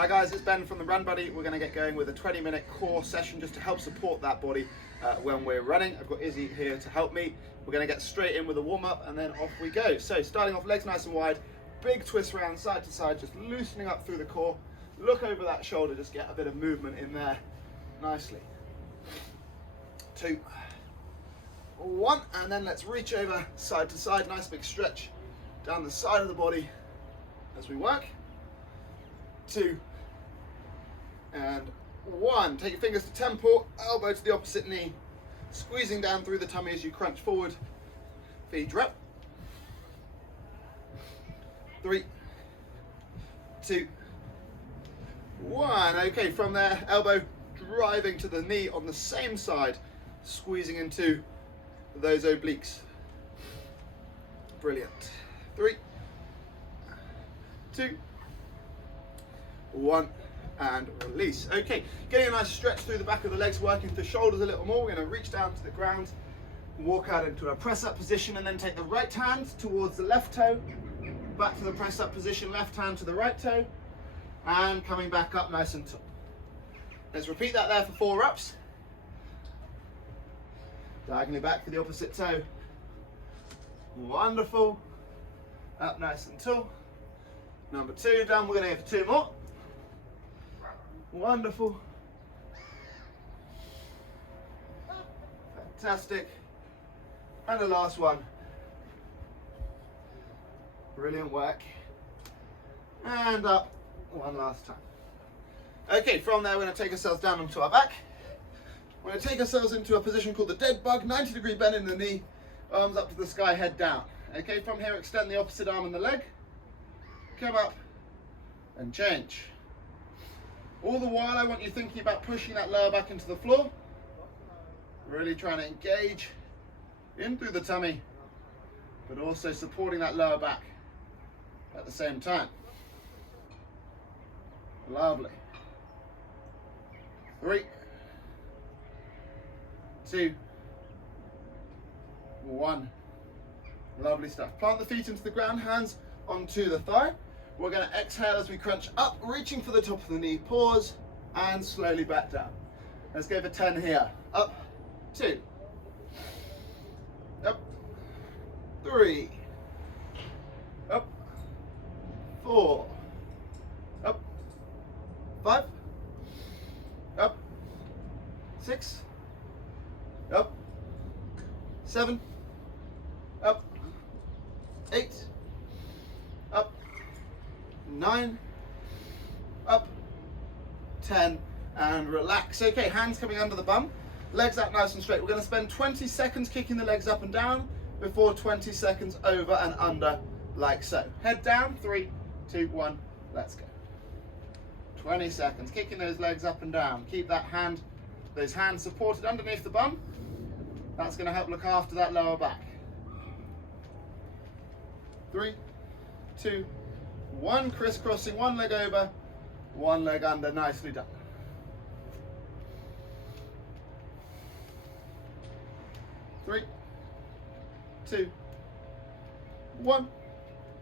Hi guys, it's Ben from the Run Buddy. We're going to get going with a 20-minute core session just to help support that body when we're running. I've got Izzy here to help me. We're going to get straight in with a warm-up and then off we go. So starting off, legs nice and wide, big twist around side to side, just loosening up through the core. Look over that shoulder, just get a bit of movement in there nicely. 2, 1, and then let's reach over side to side, nice big stretch down the side of the body as we work. 2 and 1. Take your fingers to temple, elbow to the opposite knee, squeezing down through the tummy as you crunch forward. Feet drop. 3, 2, 1. Okay, from there, elbow driving to the knee on the same side, squeezing into those obliques. Brilliant. 3, 2, 1, and release. Okay, getting a nice stretch through the back of the legs, working the shoulders a little more. We're going to reach down to the ground, walk out into a press up position, and then take the right hand towards the left toe, back to the press up position, left hand to the right toe, and coming back up nice and tall. Let's repeat that there for 4 reps. Diagonally back for the opposite toe. Wonderful. Up nice and tall. Number 2 done. We're going to go for 2 more. Wonderful. Fantastic. And the last one. Brilliant work. And up one last time. Okay, from there we're going to take ourselves down onto our back. We're going to take ourselves into a position called the dead bug, 90-degree bend in the knee, arms up to the sky, head down. Okay, from here extend the opposite arm and the leg. Come up and change. All the while I want you thinking about pushing that lower back into the floor. Really trying to engage in through the tummy, but also supporting that lower back at the same time. Lovely. 3, 2, 1. Lovely stuff. Plant the feet into the ground, hands onto the thigh. We're going to exhale as we crunch up, reaching for the top of the knee, pause, and slowly back down. Let's go for 10 here. Up, 2, up, 3, up, 4, up, 5, up, 6, up, 7, up, 8, up, 9, up, 10, and relax. Okay, hands coming under the bum, legs out nice and straight. We're going to spend 20 seconds kicking the legs up and down before 20 seconds over and under, like so. Head down, 3, 2, 1, let's go. 20 seconds, kicking those legs up and down. Keep those hands supported underneath the bum. That's going to help look after that lower back. 3, 2, 1, crisscrossing one leg over, one leg under, nicely done. 3, 2, 1,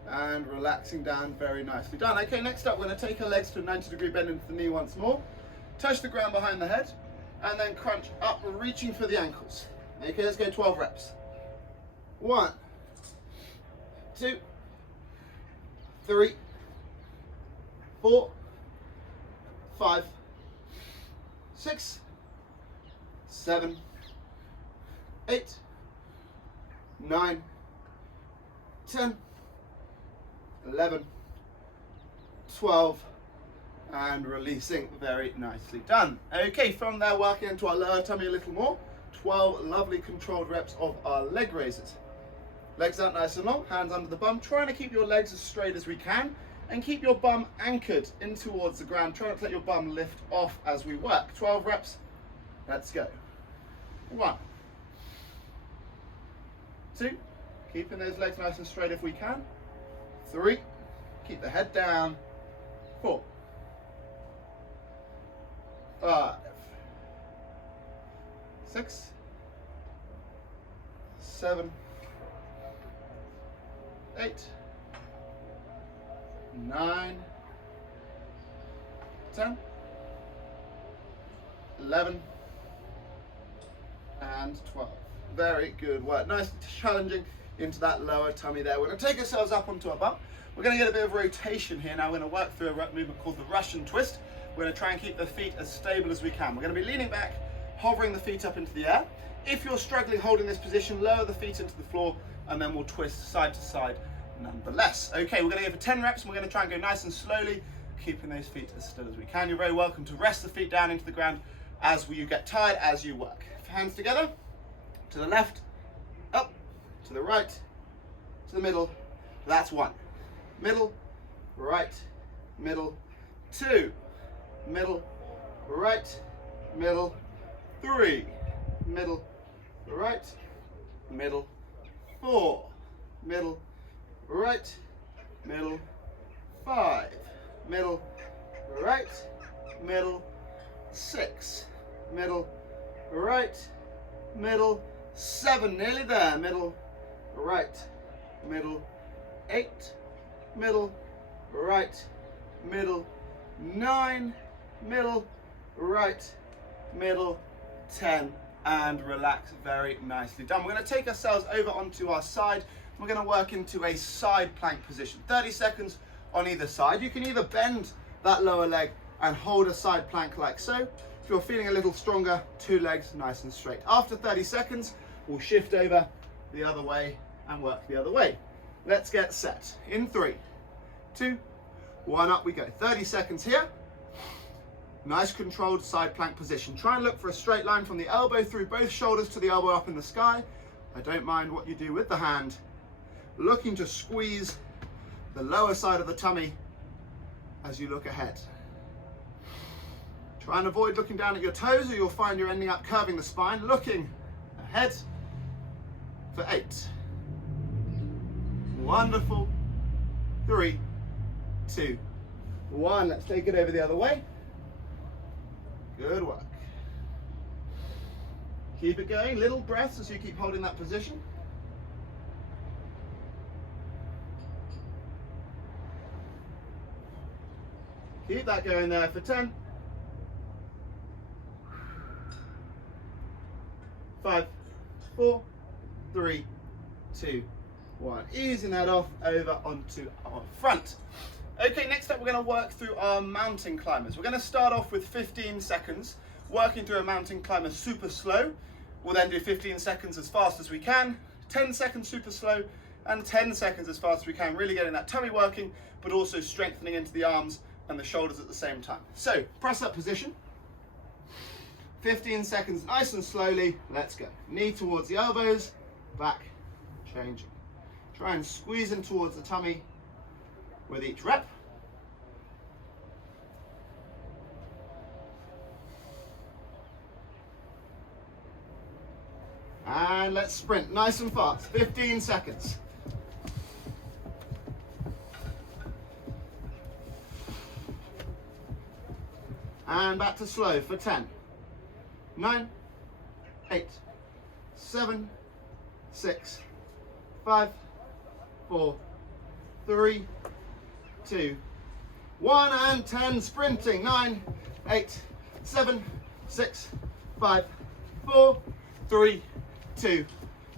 and relaxing down, very nicely done. Okay, next up we're going to take our legs to a 90-degree bend into the knee once more, touch the ground behind the head, and then crunch up, reaching for the ankles. Okay, let's go 12 reps. 1, 2, 3, 4, 5, 6, 7, 8, 9, 10, 11, 12, and releasing, very nicely done. Okay, from there working into our lower tummy a little more, 12 lovely controlled reps of our leg raises. Legs out nice and long, hands under the bum, trying to keep your legs as straight as we can and keep your bum anchored in towards the ground. Try not to let your bum lift off as we work. 12 reps, let's go. 1, 2, keeping those legs nice and straight if we can. 3, keep the head down. 4, 5, 6, 7, 8, 9, 10, 11, and 12. Very good work. Nice and challenging into that lower tummy there. We're going to take ourselves up onto our bum. We're going to get a bit of rotation here. Now we're going to work through a movement called the Russian twist. We're going to try and keep the feet as stable as we can. We're going to be leaning back, hovering the feet up into the air. If you're struggling holding this position, lower the feet into the floor, and then we'll twist side to side nonetheless. Okay, we're going to go for 10 reps, and we're going to try and go nice and slowly, keeping those feet as still as we can. You're very welcome to rest the feet down into the ground as you get tired, as you work. Hands together, to the left, up, to the right, to the middle. That's 1. Middle, right, middle, 2, middle, right, middle, 3, middle, right, middle, 4, middle, right, middle, 5, middle, right, middle, 6, middle, right, middle, 7, nearly there, middle, right, middle, 8, middle, right, middle, 9, middle, right, middle, 10, and relax. Very nicely done. We're going to take ourselves over onto our side. We're going to work into a side plank position. 30 seconds on either side. You can either bend that lower leg and hold a side plank like so. If you're feeling a little stronger, 2 legs nice and straight. After 30 seconds, we'll shift over the other way and work the other way. Let's get set. In 3, 2, 1, up we go. 30 seconds here. Nice controlled side plank position. Try and look for a straight line from the elbow through both shoulders to the elbow up in the sky. I don't mind what you do with the hand. Looking to squeeze the lower side of the tummy as you look ahead. Try and avoid looking down at your toes or you'll find you're ending up curving the spine. Looking ahead for 8. Wonderful. 3, 2, 1. Let's take it over the other way. Good work. Keep it going. Little breaths as you keep holding that position. Keep that going there for 10. 5, 4, 3, 2, 1. Easing that off over onto our front. Okay, next up we're going to work through our mountain climbers. We're going to start off with 15 seconds, working through a mountain climber super slow. We'll then do 15 seconds as fast as we can, 10 seconds super slow, and 10 seconds as fast as we can, really getting that tummy working, but also strengthening into the arms and the shoulders at the same time. So, press up position. 15 seconds, nice and slowly, let's go. Knee towards the elbows, back, changing. Try and squeeze in towards the tummy with each rep. And let's sprint nice and fast, 15 seconds. And back to slow for 10, 9, 8, 7, 6, 5, 4, 3, 2, 1, and 10, sprinting. 9, 8, 7, 6, 5, 4, 3, 2,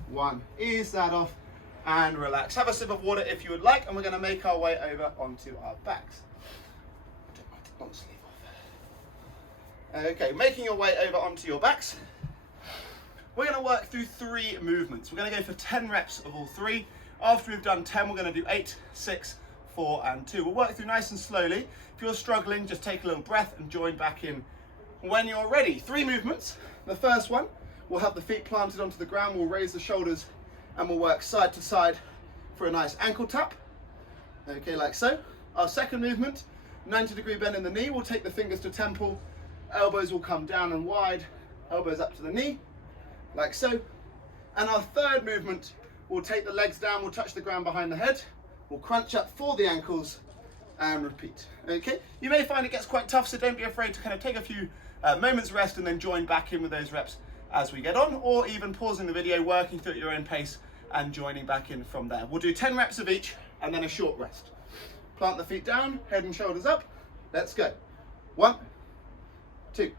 1. Ease that off and relax. Have a sip of water if you would like, and we're going to make our way over onto our backs. Take my long sleeve off. Okay, making your way over onto your backs. We're going to work through 3 movements. We're going to go for 10 reps of all 3. After we've done 10, we're going to do 8, 6, 4, and 2. We'll work through nice and slowly. If you're struggling, just take a little breath and join back in when you're ready. 3 movements. The first one, we'll have the feet planted onto the ground. We'll raise the shoulders and we'll work side to side for a nice ankle tap. Okay, like so. Our second movement, 90-degree bend in the knee. We'll take the fingers to temple. Elbows will come down and wide. Elbows up to the knee, like so. And our third movement, we'll take the legs down, we'll touch the ground behind the head, we'll crunch up for the ankles and repeat. Okay, you may find it gets quite tough, so don't be afraid to kind of take a few moments rest and then join back in with those reps as we get on, or even pausing the video, working through at your own pace and joining back in from there. We'll do 10 reps of each and then a short rest. Plant the feet down, head and shoulders up. Let's go. 1, 2,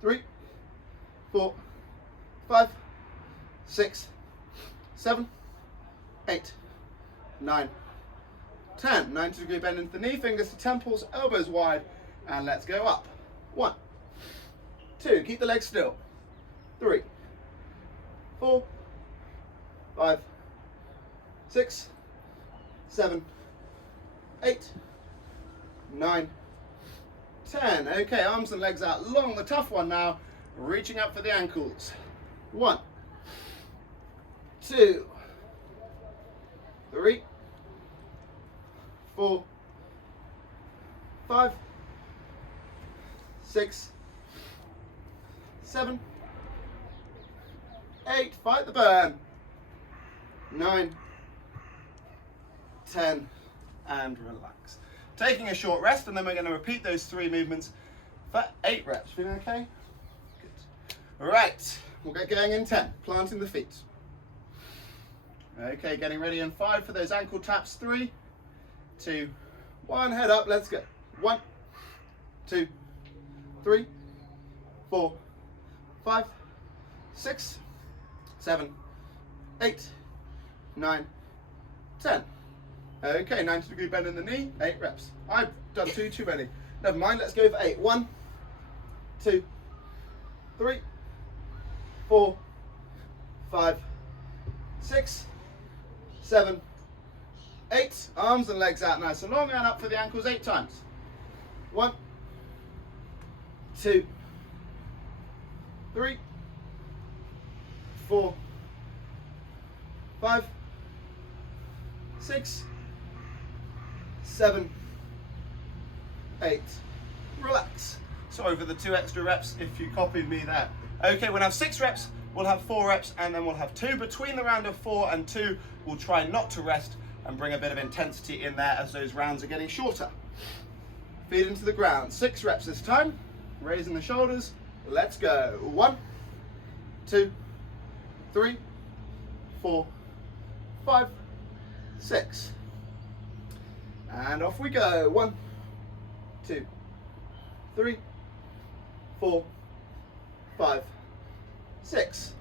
3, 4, 5, 6, 7, 8, 9, 10. 90-degree bend into the knee, fingers to temples, elbows wide, and let's go up. 1, 2, keep the legs still. 3, 4, 5, 6, 7, 8, 9, 10. Okay, arms and legs out long. The tough one now, reaching up for the ankles. 1, 2, 3, 4, 5, 6, 7, 8, fight the burn, 9, 10, and relax. Taking a short rest, and then we're going to repeat those 3 movements for 8 reps. Feeling okay? Good. All right, we'll get going in 10, planting the feet. Okay, getting ready in 5 for those ankle taps. 3, 2, 1, head up, let's go. 1, 2, 3, 4, 5, 6, 7, 8, 9, 10. Okay, 90-degree bend in the knee, 8 reps. I've done 2 too many. Never mind, let's go for 8. 1, 2, 3, 4, 5, 6, 7, 8. Arms and legs out nice and long, and up for the ankles 8 times. 1, 2, 3, 4, 5, 6, 7, 8. Relax. Sorry for the 2 extra reps if you copied me there. Okay, we'll have 6 reps, we'll have 4 reps, and then we'll have 2. Between the round of 4 and 2, we'll try not to rest and bring a bit of intensity in there as those rounds are getting shorter. Feet into the ground. 6 reps this time. Raising the shoulders. Let's go. 1, 2, 3, 4, 5, 6. And off we go. 1, 2, 3, 4, 5, 6.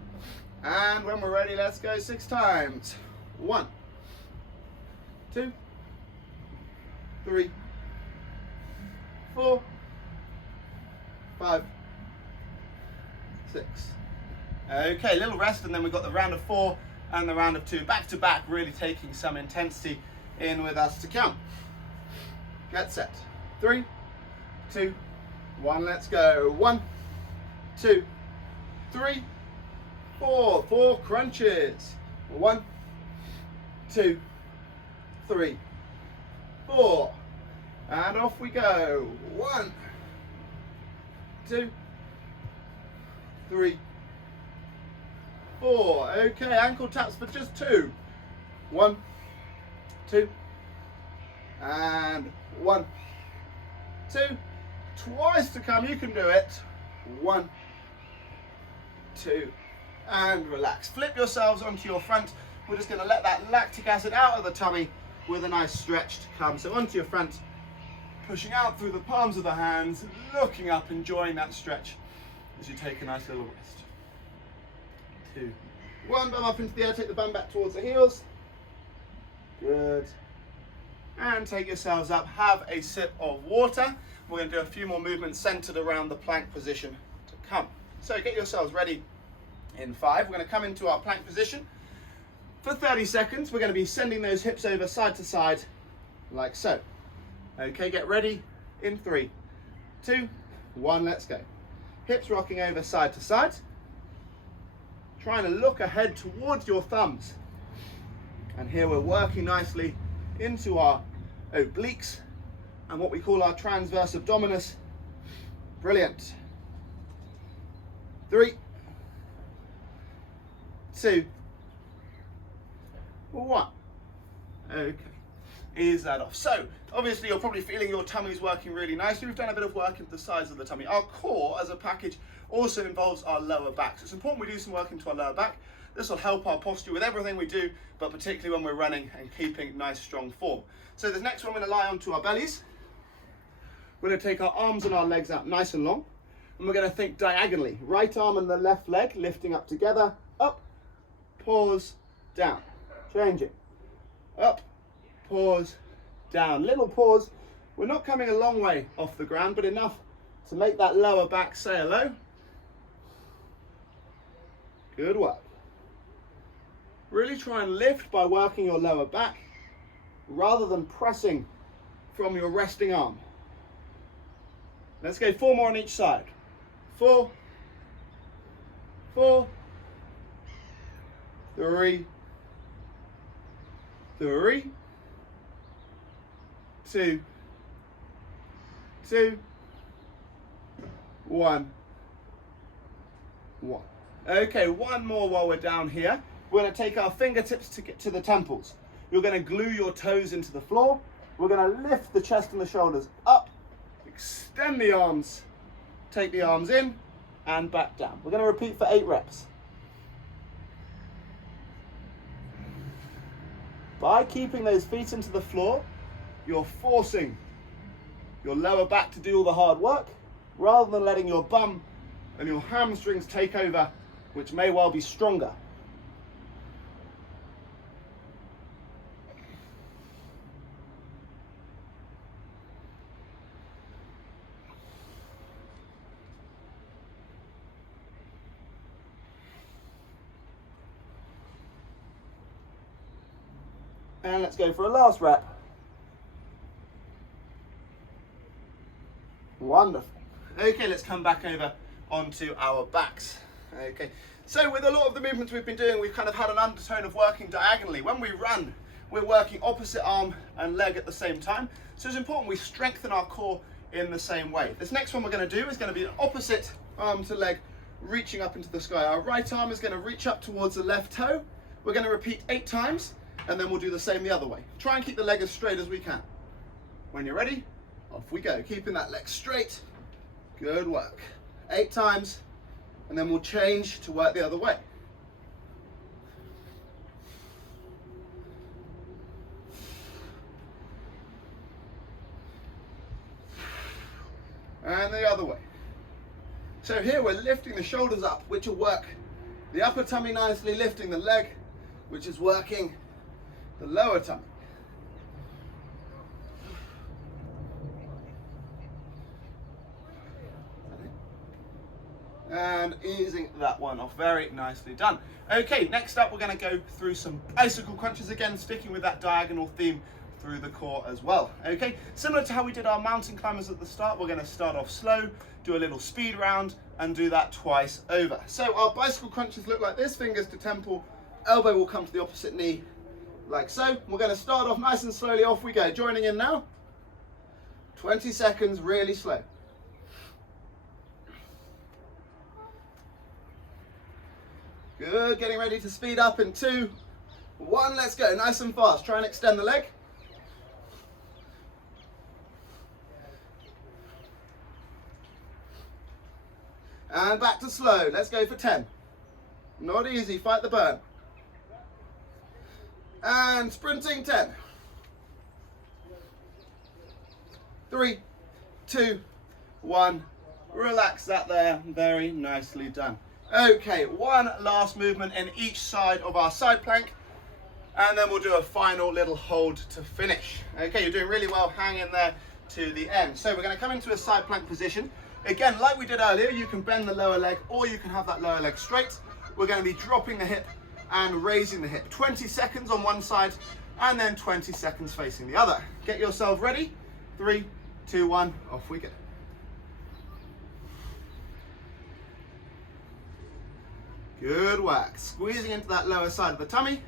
And when we're ready, let's go 6 times. 1, 2, 3, 4, 5, 6. Okay, little rest, and then we've got the round of 4 and the round of 2 back to back, really taking some intensity in with us to count. Get set. 3, 2, 1, let's go. 1, 2, 3, 4. 4 crunches. 1, 2, 3, 4. And off we go. 1, 2, 3, 4. Okay, ankle taps for just 2. 1, 2, and 1, 2. Twice to come, you can do it. 1, 2, and relax. Flip yourselves onto your front. We're just going to let that lactic acid out of the tummy with a nice stretch to come. So onto your front, pushing out through the palms of the hands, looking up, enjoying that stretch as you take a nice little rest. 2, 1, bum up into the air, take the bum back towards the heels. Good. And take yourselves up, have a sip of water. We're going to do a few more movements centered around the plank position to come. So get yourselves ready in 5. We're going to come into our plank position. For 30 seconds, we're going to be sending those hips over side to side, like so. Okay, get ready in 3, 2, 1, let's go. Hips rocking over side to side. Trying to look ahead towards your thumbs. And here we're working nicely into our obliques and what we call our transverse abdominis. Brilliant. 3, 2, 1. Okay, ease that off. So obviously you're probably feeling your tummy's working really nicely. We've done a bit of work into the sides of the tummy. Our core as a package also involves our lower back. So it's important we do some work into our lower back. This will help our posture with everything we do, but particularly when we're running and keeping nice strong form. So the next one, we're going to lie onto our bellies. we're going to take our arms and our legs out nice and long, and we're going to think diagonally. Right arm and the left leg lifting up together, up, pause, down, changing, up, pause, down, little pause. We're not coming a long way off the ground, but enough to make that lower back say hello. Good work. Really try and lift by working your lower back rather than pressing from your resting arm. Let's go 4 more on each side. 4, 4, 3, 3, 2, 2, 1, 1. Okay, one more while we're down here. We're going to take our fingertips to get to the temples. You're going to glue your toes into the floor. We're going to lift the chest and the shoulders up, extend the arms, take the arms in and back down. We're going to repeat for 8 reps. By keeping those feet into the floor, you're forcing your lower back to do all the hard work rather than letting your bum and your hamstrings take over, which may well be stronger. And let's go for a last rep. Wonderful. Okay, let's come back over onto our backs. Okay, so with a lot of the movements we've been doing, we've kind of had an undertone of working diagonally. When we run, we're working opposite arm and leg at the same time. So it's important we strengthen our core in the same way. This next one we're going to do is going to be an opposite arm to leg reaching up into the sky. Our right arm is going to reach up towards the left toe. We're going to repeat 8 times. And then we'll do the same the other way. Try and keep the leg as straight as we can. When you're ready, off we go. Keeping that leg straight. Good work. 8 times, and then we'll change to work the other way. And the other way. So here we're lifting the shoulders up, which will work the upper tummy nicely, lifting the leg, which is working the lower tummy. And easing that one off. Very nicely done. Okay, next up we're going to go through some bicycle crunches again, sticking with that diagonal theme through the core as well. Okay, similar to how we did our mountain climbers at the start, we're going to start off slow, do a little speed round, and do that twice over. So our bicycle crunches look like this: fingers to temple, elbow will come to the opposite knee, like so. We're going to start off nice and slowly. Off we go. Joining in now. 20 seconds, really slow. Good. Getting ready to speed up in 2, 1. Let's go. Nice and fast. Try and extend the leg. And back to slow. Let's go for 10. Not easy. Fight the burn. And sprinting 10. 3, 2, 1. Relax that there. Very nicely done. Okay, one last movement in each side of our side plank, and then we'll do a final little hold to finish. Okay, you're doing really well. Hang in there to the end. So we're going to come into a side plank position. Again, like we did earlier, you can bend the lower leg or you can have that lower leg straight. We're going to be dropping the hip and raising the hip. 20 seconds on one side and then 20 seconds facing the other. Get yourself ready. 3, 2, 1, off we go. Good work. Squeezing into that lower side of the tummy.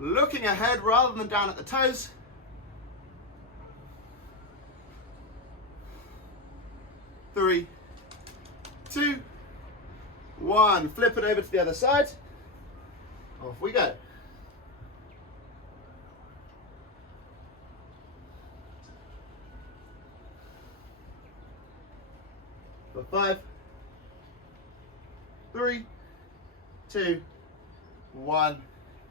Looking ahead rather than down at the toes. 3, 2, 1. Flip it over to the other side. Off we go. For 5, 3, 2, 1,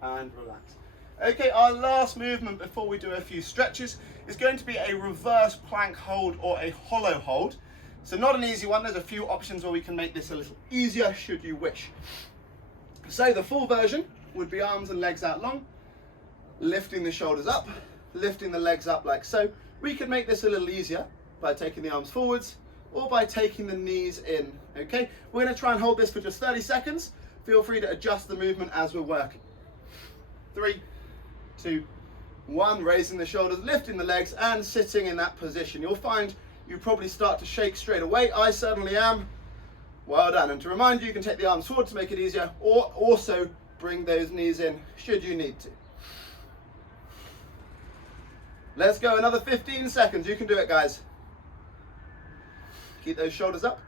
and relax. Okay, our last movement before we do a few stretches is going to be a reverse plank hold or a hollow hold. So not an easy one. There's a few options where we can make this a little easier should you wish. So the full version would be arms and legs out long, lifting the shoulders up, lifting the legs up like so. We can make this a little easier by taking the arms forwards or by taking the knees in, okay? We're gonna try and hold this for just 30 seconds. Feel free to adjust the movement as we're working. 3, 2, 1, raising the shoulders, lifting the legs and sitting in that position. You'll find you probably start to shake straight away. I certainly am. Well done. And to remind you, you can take the arms forward to make it easier or also bring those knees in should you need to. Let's go, another 15 seconds. You can do it, guys. Keep those shoulders up.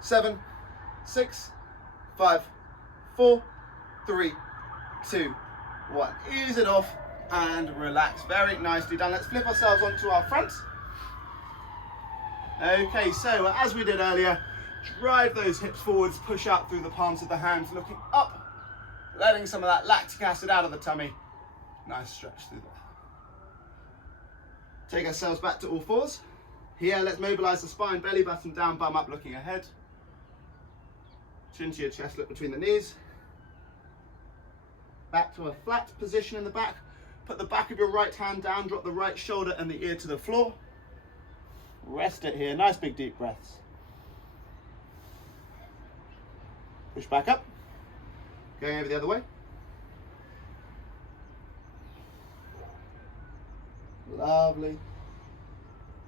7, 6, 5, 4, 3, 2, 1. Ease it off and relax. Very nicely done. Let's flip ourselves onto our front. Okay, so as we did earlier, drive those hips forwards, push out through the palms of the hands, looking up, letting some of that lactic acid out of the tummy. Nice stretch through there. Take ourselves back to all fours. Here, let's mobilize the spine, belly button down, bum up, looking ahead. Chin to your chest, look between the knees. Back to a flat position in the back. Put the back of your right hand down, drop the right shoulder and the ear to the floor. Rest it here, nice big deep breaths. Push back up. Going over the other way. Lovely.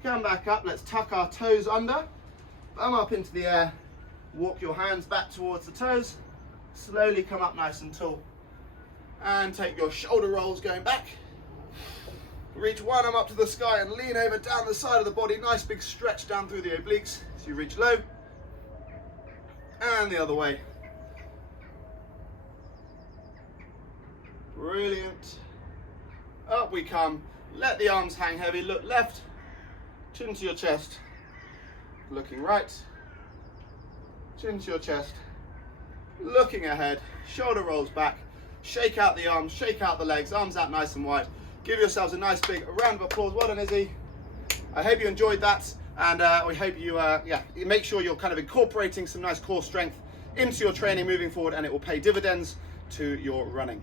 Come back up, let's tuck our toes under, bum up into the air, walk your hands back towards the toes, slowly come up nice and tall, and take your shoulder rolls going back. Reach one arm up to the sky and lean over down the side of the body, nice big stretch down through the obliques as you reach low, and the other way. Brilliant. Up we come, let the arms hang heavy, look left, chin to your chest, looking right, chin to your chest, looking ahead, shoulder rolls back, shake out the arms, shake out the legs, arms out nice and wide. Give yourselves a nice big round of applause. Well done, Izzy. I hope you enjoyed that, and we hope you make sure you're kind of incorporating some nice core strength into your training moving forward, and it will pay dividends to your running.